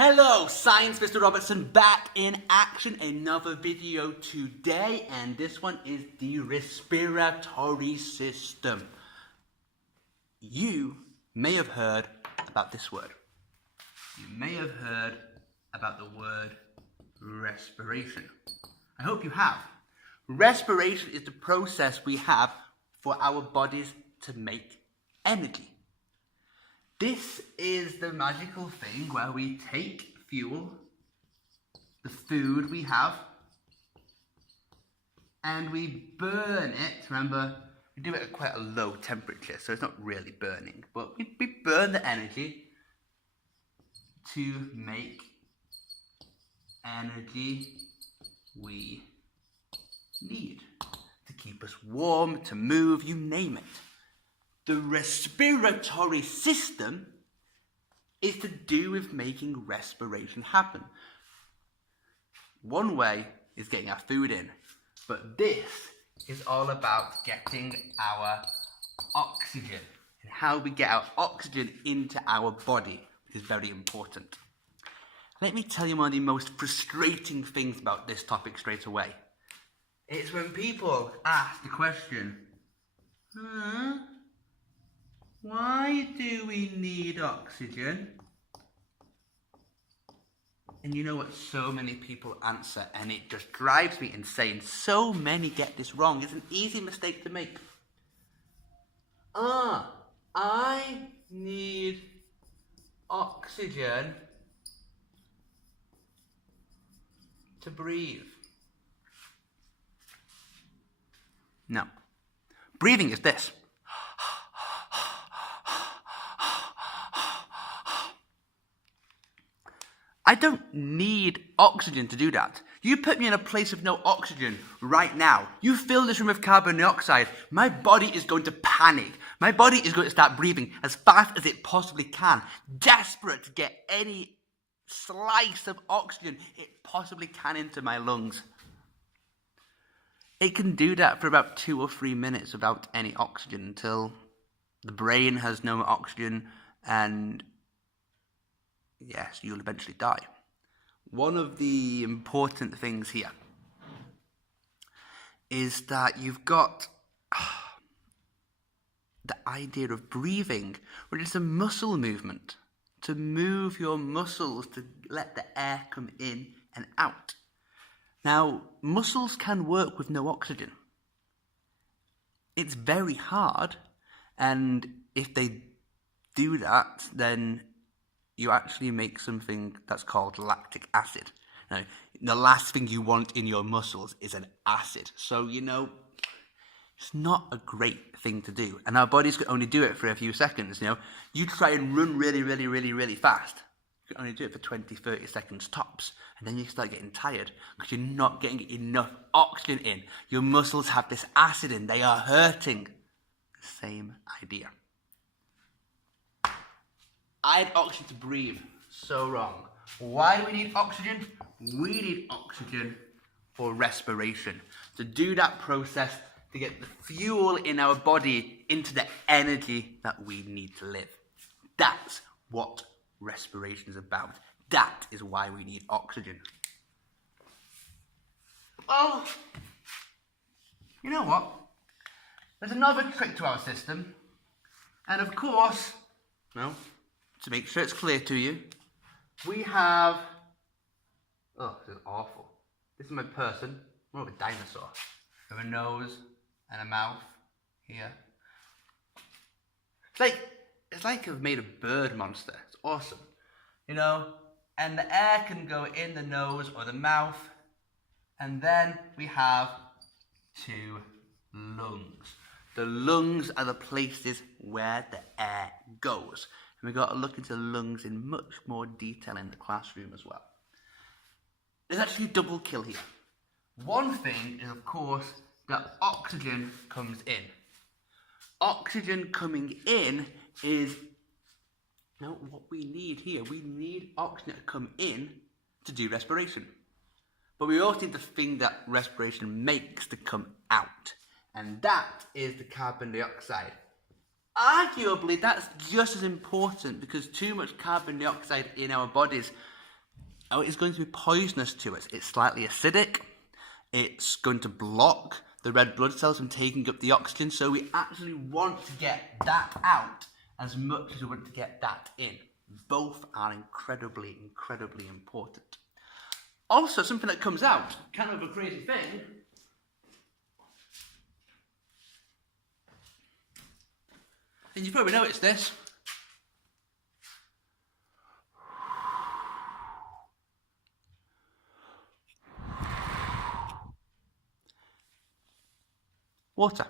Hello, Science Mr. Robertson, back in action. Another video today, and this one is the respiratory system. You may have heard about this word. You may have heard about the word respiration. I hope you have. Respiration is the process we have for our bodies to make energy. This is the magical thing where we take fuel, the food we have, and we burn it. Remember, we do it at quite a low temperature, so it's not really burning, but we burn the energy to make energy we need to keep us warm, to move, you name it. The respiratory system is to do with making respiration happen. One way is getting our food in, but this is all about getting our oxygen. And how we get our oxygen into our body is very important. Let me tell you one of the most frustrating things about this topic straight away. It's when people ask the question, why do we need oxygen? And you know what so many people answer, and it just drives me insane. So many get this wrong. It's an easy mistake to make. I need oxygen to breathe. No. Breathing is this. I don't need oxygen to do that. You put me in a place of no oxygen right now. You fill this room with carbon dioxide. My body is going to panic. My body is going to start breathing as fast as it possibly can, desperate to get any slice of oxygen it possibly can into my lungs. It can do that for about 2 or 3 minutes without any oxygen until the brain has no oxygen and yes, you'll eventually die. One of the important things here is that you've got the idea of breathing, which is a muscle movement, to move your muscles to let the air come in and out. Now, muscles can work with no oxygen. It's very hard, and if they do that, then you actually make something that's called lactic acid. Now, the last thing you want in your muscles is an acid. So, it's not a great thing to do. And our bodies can only do it for a few seconds, You try and run really fast. You can only do it for 20, 30 seconds tops. And then you start getting tired because you're not getting enough oxygen in. Your muscles have this acid in. They are hurting. Same idea. I need oxygen to breathe. So wrong. Why do we need oxygen? We need oxygen for respiration. To do that process, to get the fuel in our body into the energy that we need to live. That's what respiration is about. That is why we need oxygen. Oh, you know what? There's another trick to our system. And of course, to make sure it's clear to you, we have, this is awful. This is my person, more of a dinosaur, with a nose and a mouth here. It's like I've made a bird monster. It's awesome, and the air can go in the nose or the mouth, and then we have 2 lungs. The lungs are the places where the air goes. And we've got to look into the lungs in much more detail in the classroom as well. There's actually a double kill here. One thing is, of course, that oxygen comes in. Oxygen coming in is what we need here. We need oxygen to come in to do respiration. But we also need the thing that respiration makes to come out. And that is the carbon dioxide. Arguably, that's just as important because too much carbon dioxide in our bodies is going to be poisonous to us. It's slightly acidic. It's going to block the red blood cells from taking up the oxygen. So we actually want to get that out as much as we want to get that in. Both are incredibly, incredibly important. Also, something that comes out, kind of a crazy thing, and you probably noticed this. Water.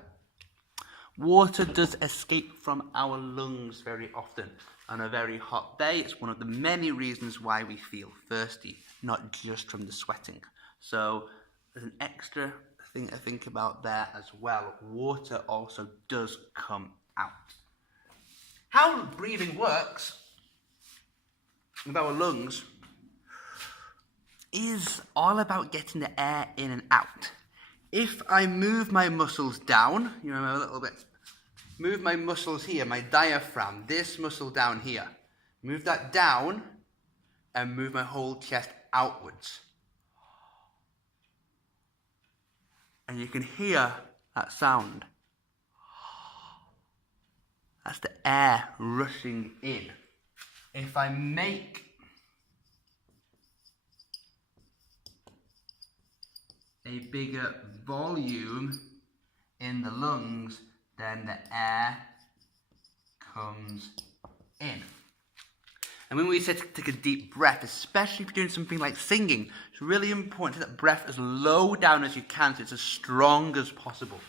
Water does escape from our lungs very often. On a very hot day, it's one of the many reasons why we feel thirsty, not just from the sweating. So there's an extra thing to think about there as well. Water also does come out. How breathing works with our lungs is all about getting the air in and out. If I move my muscles down, you remember a little bit, move my muscles here, my diaphragm, this muscle down here, move that down and move my whole chest outwards. And you can hear that sound. That's the air rushing in. If I make a bigger volume in the lungs, then the air comes in. And when we say to take a deep breath, especially if you're doing something like singing, it's really important to take that breath as low down as you can so it's as strong as possible.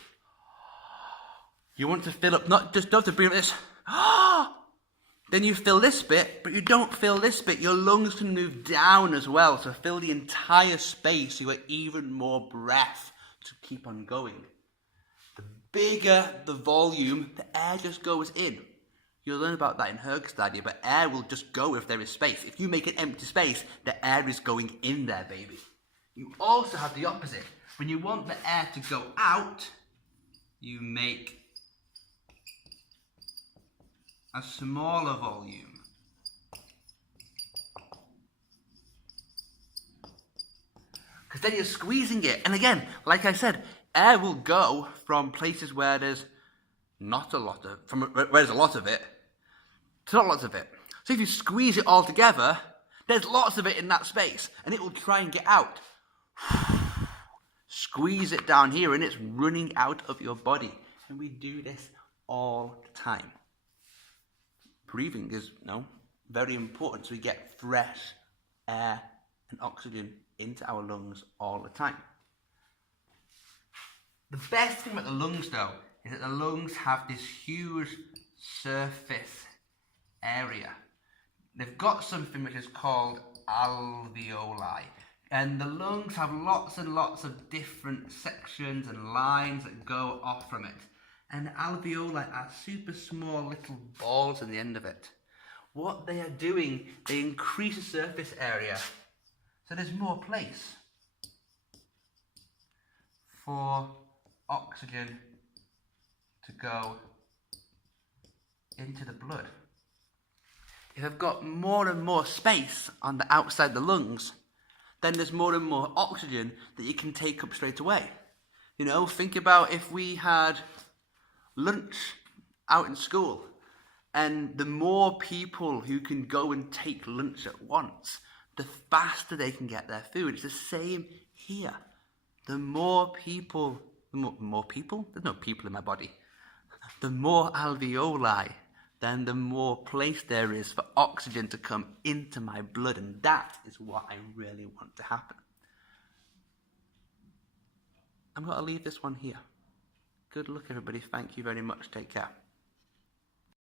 You want to fill up, not just to breathe like this, then you fill this bit, but you don't fill this bit. Your lungs can move down as well, so fill the entire space so you get even more breath to keep on going. The bigger the volume, the air just goes in. You'll learn about that in Hergestadia, but air will just go if there is space. If you make an empty space, the air is going in there, baby. You also have the opposite. When you want the air to go out, you make a smaller volume. Because then you're squeezing it. And again, like I said, air will go from places where there's not a lot of, from where there's a lot of it, to not lots of it. So if you squeeze it all together, there's lots of it in that space, and it will try and get out. Squeeze it down here, and it's running out of your body. And we do this all the time. Breathing is very important, so we get fresh air and oxygen into our lungs all the time. The best thing about the lungs, though, is that the lungs have this huge surface area. They've got something which is called alveoli, and the lungs have lots and lots of different sections and lines that go off from it. And the alveoli are super small little balls in the end of it. What they are doing, they increase the surface area so there's more place for oxygen to go into the blood. If I've got more and more space on the outside of the lungs, then there's more and more oxygen that you can take up straight away. Think about if we had lunch out in school, and the more people who can go and take lunch at once, the faster they can get their food. It's the same here. The more people, there's no people in my body. The more alveoli, then the more place there is for oxygen to come into my blood, and that is what I really want to happen. I'm going to leave this one here. Good luck, everybody. Thank you very much. Take care.